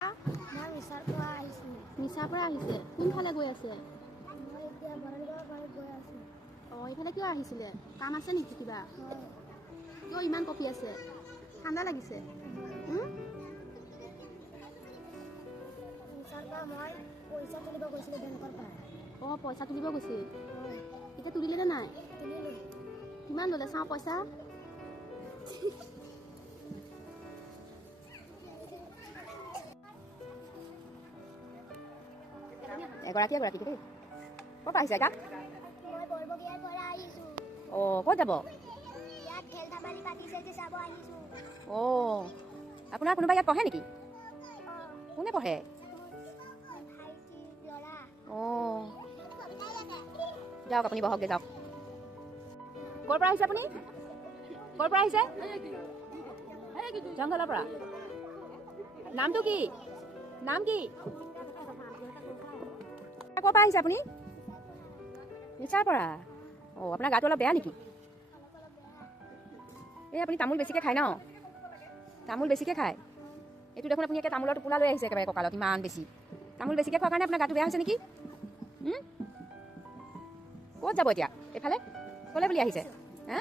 মই মিছাৰ পৰা আহিছোঁ। মিছাৰ পৰা আহিছে, কোনফালে গৈ আছে? মই এতিয়া বৰালিগাঁৱৰ পৰা গৈ আছোঁ। অঁ, এইফালে কিয় আহিছিলে? কাম আছে নেকি কিবা? হয়। কিয় ইমান কঁপি আছে? ঠাণ্ডা লাগিছে? মিছাৰ পৰা মই পইচা তুলিব গৈছিলোঁ বেংকৰ পৰা। অঁ, পইচা তুলিব গৈছিল। হয়। এতিয়া তুলিলে নে নাই? তুলিলোঁ। কিমান ল'লে চাওঁ পইচা? এগৰাকী দেই। ক'ৰ পৰা আহিছে আইতা? মই বৰবগীয়াৰ পৰা আহিছোঁ। অঁ, ক'ত যাব? ইয়াত খেল ধেমালি পাতিছে যে চাব আহিছোঁ। অঁ, আপোনাৰ কোনোবা ইয়াত পঢ়ে নেকি? অঁ। কোনে পঢ়ে? ভাইটি ল'ৰা। অঁ, যাওক আপুনি বহকগৈ যাওক। ক'ৰ পৰা আহিছে আপুনি? ক'ৰ পৰা আহিছে? জংঘলৰ পৰা। নামটো কি? নাম কি? ক'ৰ পৰা আহিছে আপুনি? মিছাৰ পৰা। অঁ, আপোনাৰ গাটো অলপ বেয়া নেকি? এই আপুনি তামোল বেছিকৈ খায় ন? তামোল বেছিকৈ খায়। এইটো দেখোন আপুনি একে তামোলৰ টোপোলা লৈ আহিছে একেবাৰে কঁকালত ইমান বেছি। তামোল বেছিকৈ খোৱাৰ কাৰণে আপোনাৰ গাটো বেয়া হৈছে নেকি? ক'ত যাব এতিয়া? এইফালে ক'লৈ বুলি আহিছে? হা?